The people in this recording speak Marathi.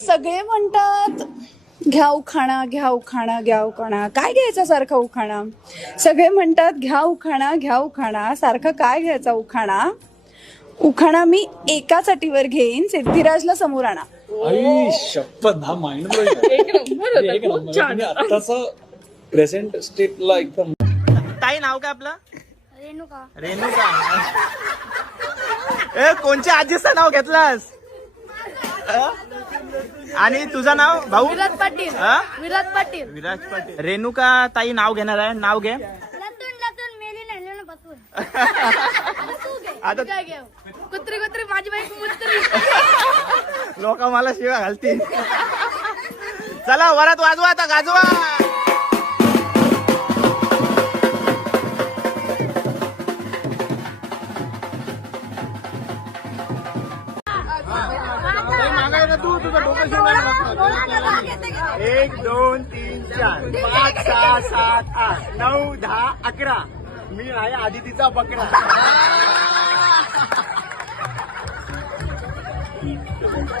सगळे म्हणतात घ्या उखाणा घ्या उखाणा घ्या उखाणा. काय घ्यायचा सारखा उखाणा? सगळे म्हणतात घ्या उखाणा घ्या उखाणा. सारखा काय घ्यायचा उखाणा? उखाणा मी एकाच अटीवर घेईन सिद्धिराजला समोर आणा. आई शपथ हा माइंड एक नंबर प्रेझेंट स्टेटला एकदम ताई नाव काय आपलं? रेणुका. रेणुका. ए कोणच्या आजीचं नाव घेतलास? अ? आणि तुझं नाव भाऊ? विराट पाटील. हा? विराट पाटील. विराज पाटील. रेणुका ताई नाव घेणार आहे. नाव घे. लतून लतून मेली नाही ना बसून. आता काय कुत्री कुत्री माझी बाई कुत्री. लोक मला शिवा घालतील. चला वरात वाजवा आता गाजवा. काय ना तू तुझं डोकं शिवणार एक दोन तीन चार. पाच सहा सात आठ नऊ दहा अकरा. मी आहे आदितीचा बकरा.